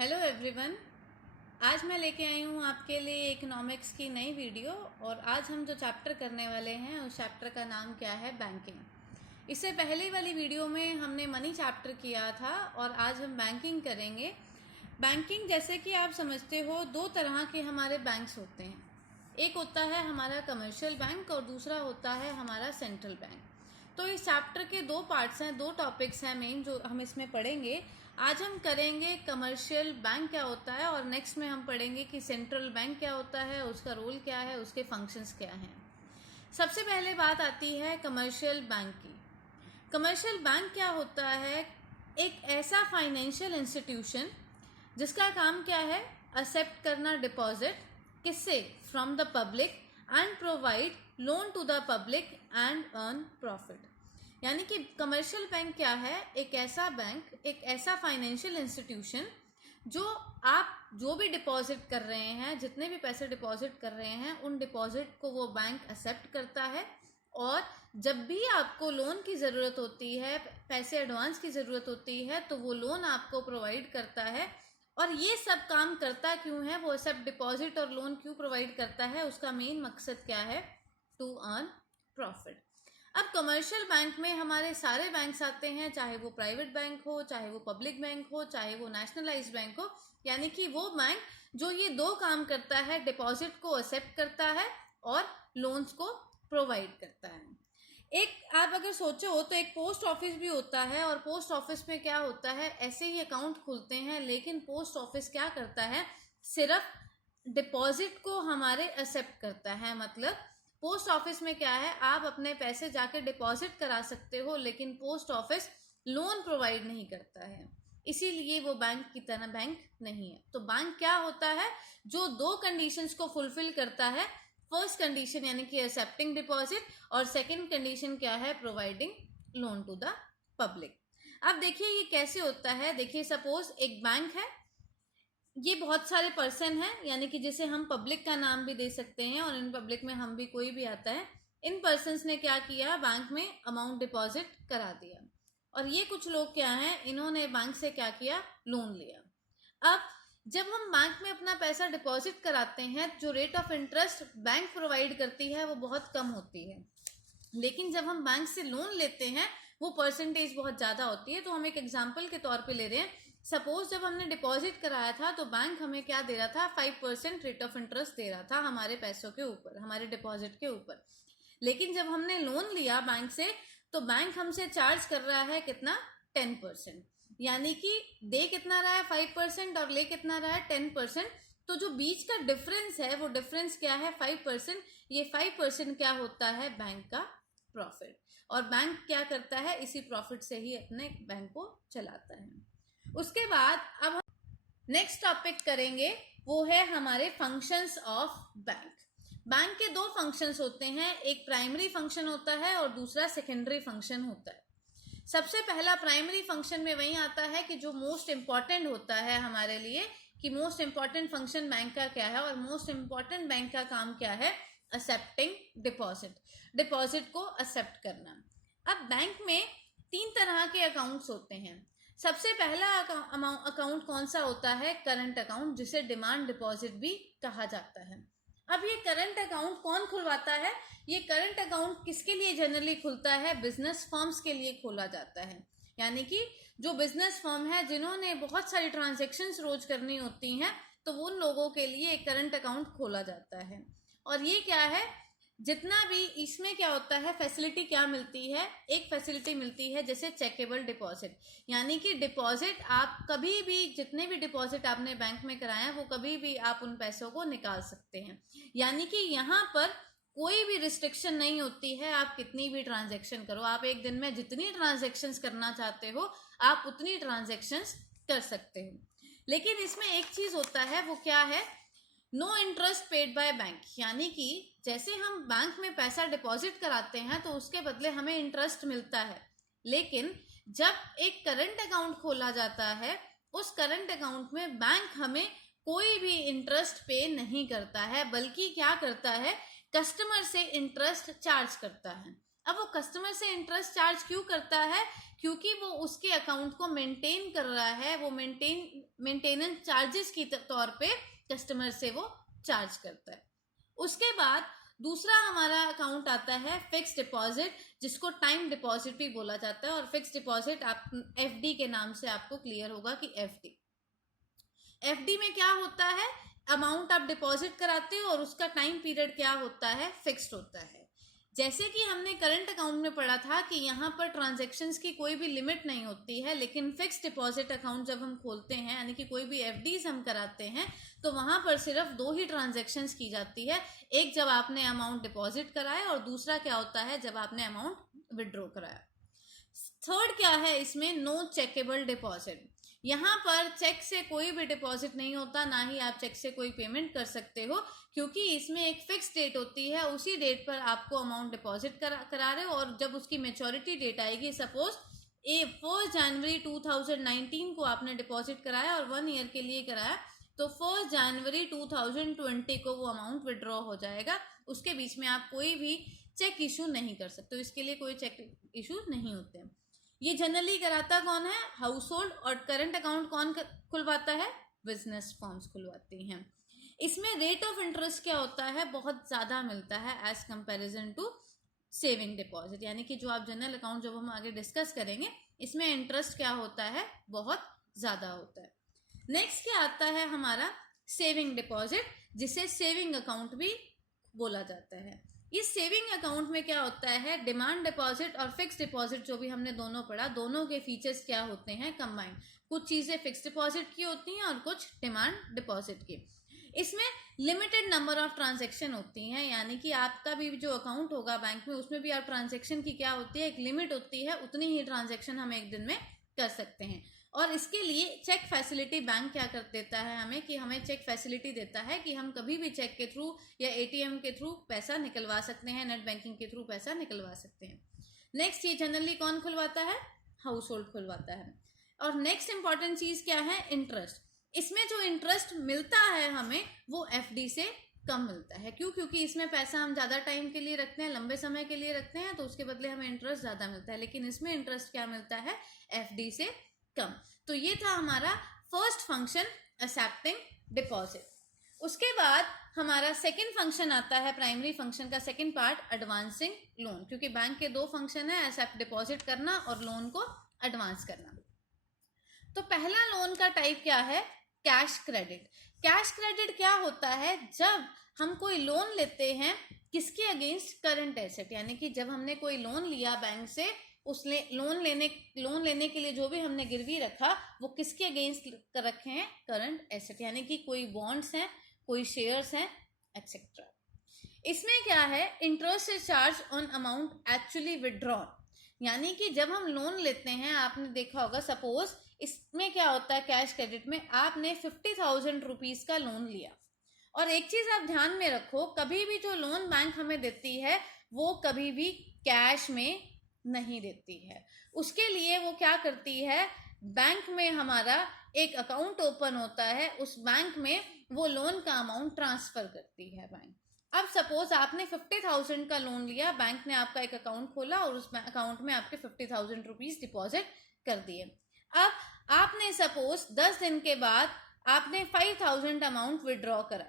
Hello everyone. आज मैं लेके आई हूँ आपके लिए इकोनॉमिक्स की नई वीडियो। और आज हम जो चैप्टर करने वाले हैं उस चैप्टर का नाम क्या है, बैंकिंग। इससे पहले वाली वीडियो में हमने मनी चैप्टर किया था और आज हम बैंकिंग करेंगे। बैंकिंग जैसे कि आप समझते हो, दो तरह के हमारे बैंक्स होते हैं। एक होता है हमारा कमर्शियल बैंक और दूसरा होता है हमारा सेंट्रल बैंक। तो इस चैप्टर के दो पार्ट्स हैं, दो टॉपिक्स हैं मेन जो हम इसमें पढ़ेंगे। आज हम करेंगे कमर्शियल बैंक क्या होता है और नेक्स्ट में हम पढ़ेंगे कि सेंट्रल बैंक क्या होता है, उसका रोल क्या है, उसके फंक्शंस क्या हैं। सबसे पहले बात आती है कमर्शियल बैंक की। कमर्शियल बैंक क्या होता है? एक ऐसा फाइनेंशियल इंस्टीट्यूशन जिसका काम क्या है, एक्सेप्ट करना डिपॉजिट, किससे? From the public and provide loan to the public and earn profit. यानी कि कमर्शियल बैंक क्या है? एक ऐसा बैंक, एक ऐसा फाइनेंशियल इंस्टीट्यूशन जो आप जो भी डिपॉजिट कर रहे हैं, जितने भी पैसे डिपॉजिट कर रहे हैं, उन डिपॉजिट को वो बैंक एक्सेप्ट करता है। और जब भी आपको लोन की ज़रूरत होती है, पैसे एडवांस की ज़रूरत होती है, तो वो लोन आपको प्रोवाइड करता है। और ये सब काम करता क्यों है? वो सब डिपॉजिट और लोन क्यों प्रोवाइड करता है? उसका मेन मकसद क्या है? To earn profit. अब कमर्शियल बैंक में हमारे सारे बैंक्स आते हैं, चाहे वो प्राइवेट बैंक हो, चाहे वो पब्लिक बैंक हो, चाहे वो नेशनलाइज्ड बैंक हो। यानी कि वो बैंक जो ये दो काम करता है, डिपॉजिट को एक्सेप्ट करता है और लोन्स को प्रोवाइड करता है। एक आप अगर सोचो तो एक पोस्ट ऑफिस भी होता है, और पोस्ट ऑफिस में क्या होता है, ऐसे ही अकाउंट खुलते हैं, लेकिन पोस्ट ऑफिस क्या करता है, सिर्फ डिपॉजिट को हमारे एक्सेप्ट करता है। मतलब पोस्ट ऑफिस में क्या है, आप अपने पैसे जाके डिपॉजिट करा सकते हो, लेकिन पोस्ट ऑफिस लोन प्रोवाइड नहीं करता है, इसीलिए वो बैंक की तरह बैंक नहीं है। तो बैंक क्या होता है? जो दो कंडीशंस को फुलफिल करता है। फर्स्ट कंडीशन यानी कि एक्सेप्टिंग डिपॉजिट, और सेकंड कंडीशन क्या है, providing loan to the public. अब देखिए ये कैसे होता है। देखिए सपोज एक बैंक है, ये बहुत सारे पर्सन हैं, यानी कि जिसे हम पब्लिक का नाम भी दे सकते हैं, और इन पब्लिक में हम भी कोई भी आता है। इन पर्सन्स ने क्या किया, बैंक में अमाउंट डिपॉजिट करा दिया। और ये कुछ लोग क्या हैं, इन्होंने बैंक से क्या किया, लोन लिया। अब जब हम बैंक में अपना पैसा डिपॉजिट कराते हैं, जो rate of interest bank provide करती है वो बहुत कम होती है। लेकिन जब हम बैंक से लोन लेते हैं वो परसेंटेज बहुत ज़्यादा होती है। तो हम एक एग्जाम्पल के तौर पे ले रहे हैं। सपोज जब हमने डिपॉजिट कराया था तो बैंक हमें क्या दे रहा था, 5% रेट ऑफ इंटरेस्ट दे रहा था हमारे पैसों के ऊपर, हमारे डिपॉजिट के ऊपर। लेकिन जब हमने लोन लिया बैंक से, तो बैंक हमसे चार्ज कर रहा है कितना, 10%। यानी कि दे कितना रहा है, 5%, और ले कितना रहा है, 10%। तो जो बीच का डिफरेंस है, वो डिफरेंस क्या है, 5%। ये 5% क्या होता है, बैंक का प्रॉफिट। और बैंक क्या करता है, इसी प्रॉफिट से ही अपने बैंक को चलाता है। उसके बाद अब हम नेक्स्ट टॉपिक करेंगे, वो है हमारे फंक्शंस ऑफ बैंक। बैंक के दो फंक्शंस होते हैं, एक प्राइमरी फंक्शन होता है और दूसरा सेकेंडरी फंक्शन होता है। सबसे पहला प्राइमरी फंक्शन में वही आता है कि जो मोस्ट इंपॉर्टेंट होता है हमारे लिए, कि मोस्ट इंपॉर्टेंट फंक्शन बैंक का क्या है, और मोस्ट इंपॉर्टेंट बैंक का काम क्या है, एक्सेप्टिंग डिपॉजिट, डिपॉजिट को एक्सेप्ट करना। अब बैंक में तीन तरह के अकाउंट्स होते हैं। सबसे पहला अकाउंट कौन सा होता है, करंट अकाउंट, जिसे डिमांड डिपॉजिट भी कहा जाता है। अब ये करंट अकाउंट कौन खुलवाता है? ये करंट अकाउंट किसके लिए जनरली खुलता है, बिजनेस फर्म्स के लिए खोला जाता है। यानी कि जो बिजनेस फर्म है, जिन्होंने बहुत सारी ट्रांजेक्शन्स रोज करनी होती हैं, तो उन लोगों के लिए एक करंट अकाउंट खोला जाता है। और ये क्या है, जितना भी इसमें क्या होता है, फैसिलिटी क्या मिलती है, एक फैसिलिटी मिलती है जैसे चेकेबल डिपॉजिट। यानी कि डिपॉजिट आप कभी भी, जितने भी डिपॉजिट आपने बैंक में कराए हैं, वो कभी भी आप उन पैसों को निकाल सकते हैं। यानी कि यहाँ पर कोई भी रिस्ट्रिक्शन नहीं होती है, आप कितनी भी ट्रांजेक्शन करो, आप एक दिन में जितनी ट्रांजेक्शन्स करना चाहते हो आप उतनी ट्रांजेक्शन्स कर सकते हो। लेकिन इसमें एक चीज होता है, वो क्या है, no interest paid by bank. यानी कि जैसे हम बैंक में पैसा डिपॉजिट कराते हैं तो उसके बदले हमें इंटरेस्ट मिलता है, लेकिन जब एक करंट अकाउंट खोला जाता है, उस करंट अकाउंट में बैंक हमें कोई भी इंटरेस्ट पे नहीं करता है, बल्कि क्या करता है, कस्टमर से इंटरेस्ट चार्ज करता है। अब वो कस्टमर से इंटरेस्ट चार्ज क्यों करता है? क्योंकि वो उसके अकाउंट को मेंटेन कर रहा है, वो मेंटेनेंस चार्जेस की तौर पे कस्टमर से वो चार्ज करता है। उसके बाद दूसरा हमारा अकाउंट आता है फिक्स डिपॉजिट, जिसको टाइम डिपॉजिट भी बोला जाता है। और फिक्स डिपॉजिट आप एफडी के नाम से आपको क्लियर होगा कि एफडी में क्या होता है, अमाउंट आप डिपॉजिट कराते हो और उसका टाइम पीरियड क्या होता है, फिक्स्ड होता है। जैसे कि हमने करंट अकाउंट में पढ़ा था कि यहाँ पर ट्रांजैक्शंस की कोई भी लिमिट नहीं होती है, लेकिन फिक्स डिपॉजिट अकाउंट जब हम खोलते हैं, यानी कि कोई भी एफडीज हम कराते हैं, तो वहां पर सिर्फ 2 ही ट्रांजैक्शंस की जाती है। एक जब आपने अमाउंट डिपॉजिट कराया और दूसरा क्या होता है जब आपने अमाउंट विड्रॉ कराया। थर्ड क्या है इसमें, नो चेकेबल डिपॉजिट। यहाँ पर चेक से कोई भी डिपॉजिट नहीं होता, ना ही आप चेक से कोई पेमेंट कर सकते हो, क्योंकि इसमें एक फिक्स डेट होती है, उसी डेट पर आपको अमाउंट डिपॉजिट करा रहे हो। और जब उसकी मेच्योरिटी डेट आएगी, सपोज 1 जनवरी 2019 को आपने डिपॉजिट कराया और 1 ईयर के लिए कराया, तो 1 जनवरी 2020 को वो अमाउंट विड्रॉ हो जाएगा। उसके बीच में आप कोई भी चेक इशू नहीं कर सकते, तो इसके लिए कोई चेक इशू नहीं होते हैं। ये जनरली कराता कौन है, हाउस होल्ड। और करंट अकाउंट कौन खुलवाता है, बिजनेस फर्म्स खुलवाती हैं। इसमें रेट ऑफ इंटरेस्ट क्या होता है, बहुत ज़्यादा मिलता है as comparison to saving deposit, यानी कि जो आप जनरल अकाउंट जब हम आगे डिस्कस करेंगे, इसमें इंटरेस्ट क्या होता है, बहुत ज़्यादा होता है। नेक्स्ट क्या आता है हमारा, सेविंग डिपॉजिट, जिसे सेविंग अकाउंट भी बोला जाता है। इस सेविंग अकाउंट में क्या होता है, डिमांड डिपॉजिट और फिक्स डिपॉजिट जो भी हमने दोनों पढ़ा, दोनों के फीचर्स क्या होते हैं, कंबाइंड। कुछ चीज़ें फिक्स डिपॉजिट की होती हैं और कुछ डिमांड डिपॉजिट की। इसमें लिमिटेड नंबर ऑफ ट्रांजैक्शन होती हैं, यानी कि आपका भी जो अकाउंट होगा बैंक में, उसमें भी आप ट्रांजैक्शन की क्या होती है, एक लिमिट होती है, उतनी ही ट्रांजैक्शन हम एक दिन में कर सकते हैं। और इसके लिए चेक फैसिलिटी बैंक क्या कर देता है हमें, कि हमें चेक फैसिलिटी देता है कि हम कभी भी चेक के थ्रू या एटीएम के थ्रू पैसा निकलवा सकते हैं, नेट बैंकिंग के थ्रू पैसा निकलवा सकते हैं। नेक्स्ट, ये जनरली कौन खुलवाता है, हाउस होल्ड खुलवाता है। और नेक्स्ट इंपॉर्टेंट चीज़ क्या है, इंटरेस्ट। इसमें जो इंटरेस्ट मिलता है हमें, वो एफडी से कम मिलता है। क्यों? क्योंकि इसमें पैसा हम ज़्यादा टाइम के लिए रखते हैं, लंबे समय के लिए रखते हैं, तो उसके बदले हमें इंटरेस्ट ज़्यादा मिलता है। लेकिन इसमें इंटरेस्ट क्या मिलता है, एफडी से कम। तो ये था हमारा फर्स्ट फंक्शन, एक्सेप्टिंग डिपॉजिट। उसके बाद हमारा सेकंड फंक्शन आता है, प्राइमरी फंक्शन का सेकंड पार्ट, एडवांसिंग लोन। क्योंकि बैंक के 2 फंक्शन है, एक्सेप्ट डिपॉजिट करना और लोन को एडवांस करना। तो पहला लोन का टाइप क्या है, कैश क्रेडिट। कैश क्रेडिट क्या होता है, जब हम कोई लोन लेते हैं किसके अगेंस्ट, करंट एसेट, यानी कि जब हमने कोई लोन लिया बैंक से, उस लोन लेने के लिए जो भी हमने गिरवी रखा, वो किसके अगेंस्ट रखे हैं, करंट एसेट, यानी कि कोई बॉन्ड्स हैं, कोई शेयर्स हैं, एक्सेट्रा। इसमें क्या है, interest is charge on amount actually withdrawn, यानी कि जब हम लोन लेते हैं, आपने देखा होगा, सपोज इसमें क्या होता है, कैश क्रेडिट में आपने 50,000 रुपीज़ का लोन लिया। और एक चीज़ आप ध्यान में रखो, कभी भी जो लोन बैंक हमें देती है, वो कभी भी कैश में नहीं देती है। उसके लिए वो क्या करती है, बैंक में हमारा एक अकाउंट ओपन होता है, उस बैंक में वो लोन का अमाउंट ट्रांसफर करती है बैंक। अब सपोज आपने 50,000 का लोन लिया, बैंक ने आपका एक अकाउंट खोला और उस अकाउंट में आपके 50,000 रुपीज़ डिपॉजिट कर दिए। अब आपने सपोज 10 दिन के बाद आपने 5,000 अमाउंट विड्रॉ करा,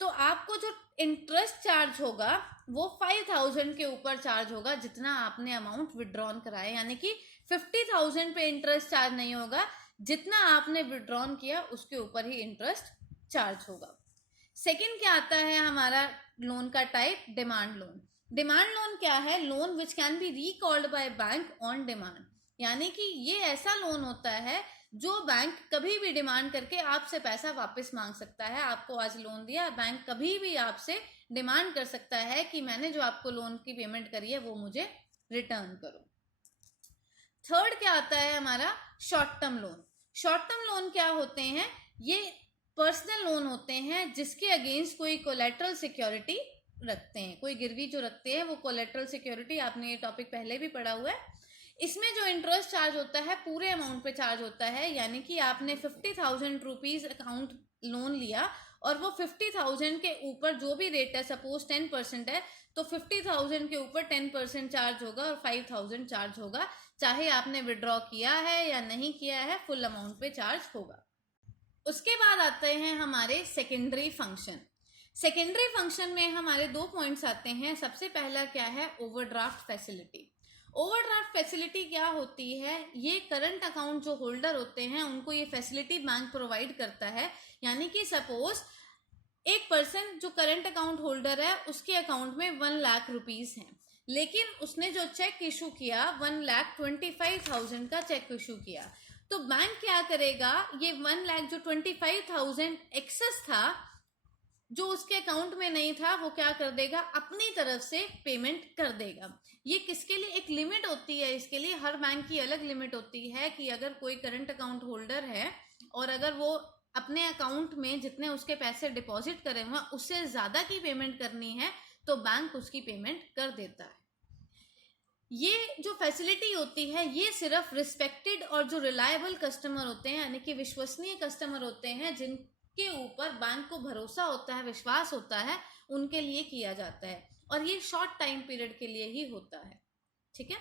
तो आपको जो इंटरेस्ट चार्ज होगा वो 5,000 के ऊपर चार्ज होगा, जितना आपने अमाउंट विड्रॉन कराया, यानी कि 50,000 पे इंटरेस्ट चार्ज नहीं होगा, जितना आपने विड्रॉन किया उसके ऊपर ही इंटरेस्ट चार्ज होगा। सेकंड क्या आता है हमारा लोन का type, demand loan. Demand loan क्या है, loan which can be recalled by bank on demand, यानी कि ये ऐसा लोन होता है जो बैंक कभी भी डिमांड करके आपसे पैसा वापस मांग सकता है। आपको आज लोन दिया, बैंक कभी भी आपसे डिमांड कर सकता है कि मैंने जो आपको लोन की पेमेंट करी है वो मुझे रिटर्न करो। थर्ड क्या आता है हमारा, short term loan. Short term loan क्या होते हैं, ये पर्सनल लोन होते हैं जिसके अगेंस्ट कोई कोलेटरल सिक्योरिटी रखते हैं, कोई गिरवी जो रखते हैं वो कोलेटरल सिक्योरिटी, आपने ये टॉपिक पहले भी पढ़ा हुआ है। इसमें जो इंटरेस्ट चार्ज होता है पूरे अमाउंट पे चार्ज होता है, यानी कि आपने 50,000 रुपीज़ अकाउंट लोन लिया और वो 50,000 के ऊपर जो भी रेट है, सपोज 10% है, तो 50,000 के ऊपर 10% चार्ज होगा और 5,000 चार्ज होगा, चाहे आपने विड्रॉ किया है या नहीं किया है, फुल अमाउंट पे चार्ज होगा। उसके बाद आते हैं हमारे सेकेंडरी फंक्शन। सेकेंडरी फंक्शन में हमारे 2 पॉइंट्स आते हैं। सबसे पहला क्या है, ओवरड्राफ्ट फैसिलिटी। ओवरड्राफ्ट फैसिलिटी क्या होती है, ये करंट अकाउंट जो होल्डर होते हैं उनको ये फैसिलिटी बैंक प्रोवाइड करता है। यानी कि सपोज एक पर्सन जो करंट अकाउंट होल्डर है उसके अकाउंट में 1 लाख रुपीज है, लेकिन उसने जो चेक इशू किया 1,25,000 का चेक इशू किया, तो बैंक क्या करेगा, ये 1 लाख जो 25,000 एक्सेस था जो उसके अकाउंट में नहीं था, वो क्या कर देगा, अपनी तरफ से पेमेंट कर देगा। ये किसके लिए, एक लिमिट होती है इसके लिए, हर बैंक की अलग लिमिट होती है कि अगर कोई करंट अकाउंट होल्डर है और अगर वो अपने अकाउंट में जितने उसके पैसे डिपॉजिट करे हुए उससे ज्यादा की पेमेंट करनी है तो बैंक उसकी पेमेंट कर देता है। ये जो फैसिलिटी होती है ये सिर्फ रिस्पेक्टेड और जो रिलायबल कस्टमर होते हैं, यानी कि विश्वसनीय कस्टमर होते हैं, जिनके ऊपर बैंक को भरोसा होता है, विश्वास होता है, उनके लिए किया जाता है, और ये शॉर्ट टाइम पीरियड के लिए ही होता है। ठीक है,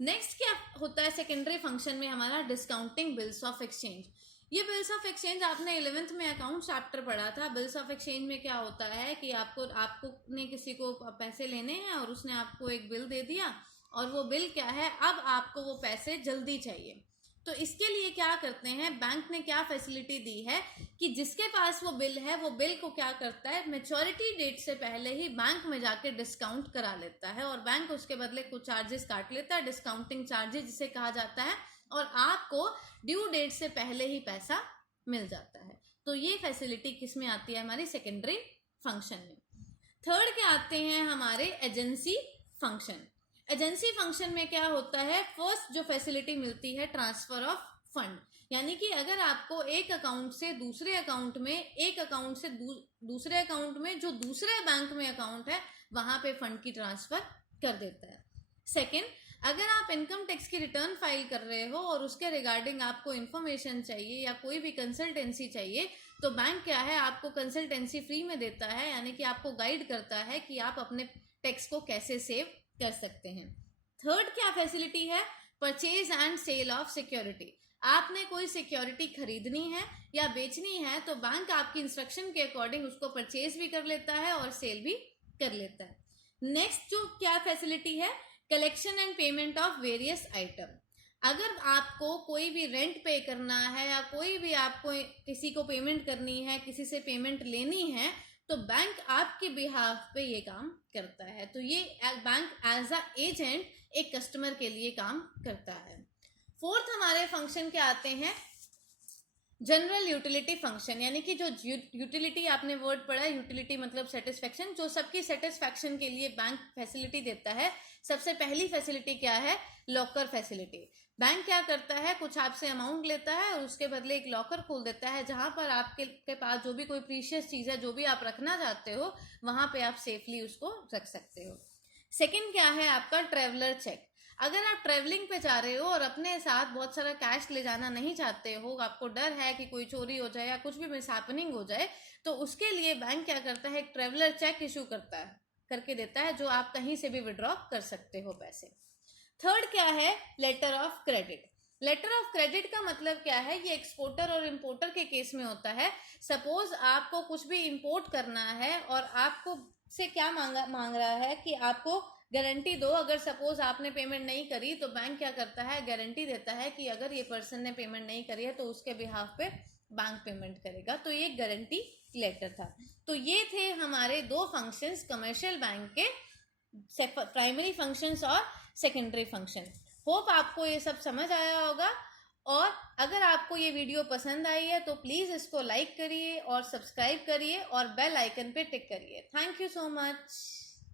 नेक्स्ट क्या होता है सेकेंडरी फंक्शन में हमारा, डिस्काउंटिंग बिल्स ऑफ एक्सचेंज। ये बिल्स ऑफ एक्सचेंज आपने 11th में अकाउंट चैप्टर पढ़ा था। बिल्स ऑफ एक्सचेंज में क्या होता है कि आपको ने किसी को पैसे लेने हैं और उसने आपको एक बिल दे दिया, और वो बिल क्या है, अब आपको वो पैसे जल्दी चाहिए, तो इसके लिए क्या करते हैं, बैंक ने क्या फैसिलिटी दी है कि जिसके पास वो बिल है वो बिल को क्या करता है, मैच्योरिटी डेट से पहले ही बैंक में जाके डिस्काउंट करा लेता है, और बैंक उसके बदले कुछ चार्जेस काट लेता है, डिस्काउंटिंग चार्जेस जिसे कहा जाता है, और आपको ड्यू डेट से पहले ही पैसा मिल जाता है। तो ये फैसिलिटी किस में आती है, हमारी सेकेंडरी फंक्शन में। थर्ड क्या आते हैं हमारे, एजेंसी फंक्शन। एजेंसी फंक्शन में क्या होता है, फर्स्ट जो फैसिलिटी मिलती है, ट्रांसफर ऑफ फंड। यानी कि अगर आपको एक अकाउंट से दूसरे अकाउंट में, एक अकाउंट से दूसरे अकाउंट में जो दूसरे बैंक में अकाउंट है वहां पे फंड की ट्रांसफर कर देता है। सेकेंड, अगर आप इनकम टैक्स की रिटर्न फाइल कर रहे हो और उसके रिगार्डिंग आपको इन्फॉर्मेशन चाहिए या कोई भी कंसल्टेंसी चाहिए, तो बैंक क्या है, आपको कंसल्टेंसी फ्री में देता है, यानी कि आपको गाइड करता है कि आप अपने टैक्स को कैसे सेव कर सकते हैं। थर्ड क्या फैसिलिटी है, purchase and sale of security. आपने कोई सिक्योरिटी खरीदनी है या बेचनी है तो बैंक आपकी इंस्ट्रक्शन के अकॉर्डिंग उसको परचेज भी कर लेता है और सेल भी कर लेता है। नेक्स्ट जो क्या फैसिलिटी है, collection and payment of various item. अगर आपको कोई भी रेंट पे करना है या कोई भी आपको किसी को पेमेंट करनी है, किसी से पेमेंट लेनी है, तो बैंक आपके बिहाफ पे ये काम करता है। तो ये बैंक एज अ एजेंट एक कस्टमर के लिए काम करता है। फोर्थ हमारे फंक्शन के आते हैं जनरल यूटिलिटी फंक्शन, यानी कि जो यूटिलिटी आपने वर्ड पढ़ा है, यूटिलिटी मतलब सेटिस्फेक्शन, जो सबकी सेटिस्फेक्शन के लिए बैंक फैसिलिटी देता है। सबसे पहली फैसिलिटी क्या है, लॉकर फैसिलिटी। बैंक क्या करता है, कुछ आपसे अमाउंट लेता है और उसके बदले एक लॉकर खोल देता है जहां पर आपके पास जो भी कोई प्रीशियस चीज है, जो भी आप रखना चाहते हो, वहां पे आप सेफली उसको रख सकते हो। सेकंड क्या है आपका, ट्रेवलर चेक। अगर आप ट्रेवलिंग पे जा रहे हो और अपने साथ बहुत सारा कैश ले जाना नहीं चाहते हो, आपको डर है कि कोई चोरी हो जाए या कुछ भी मिसहैपनिंग हो जाए, तो उसके लिए बैंक क्या करता है, एक ट्रेवलर चेक इशू करके देता है, जो आप कहीं से भी विड्रॉ कर सकते हो पैसे। थर्ड क्या है, letter of credit. Letter of credit का मतलब क्या है, ये एक्सपोर्टर और इंपोर्टर के केस में होता है। सपोज आपको कुछ भी इंपोर्ट करना है और आपको से क्या मांग रहा है कि आपको गारंटी दो। अगर सपोज आपने पेमेंट नहीं करी तो बैंक क्या करता है, गारंटी देता है कि अगर ये पर्सन ने पेमेंट नहीं करी है तो उसके बिहाफ पे बैंक पेमेंट करेगा। तो ये गारंटी लेटर था। तो ये थे हमारे 2 फंक्शंस कमर्शियल बैंक के, प्राइमरी फंक्शंस और सेकेंडरी फंक्शन। होप आपको ये सब समझ आया होगा, और अगर आपको ये वीडियो पसंद आई है तो प्लीज़ इसको लाइक करिए और सब्सक्राइब करिए और बेल आइकन पे टिक करिए। Thank you so much.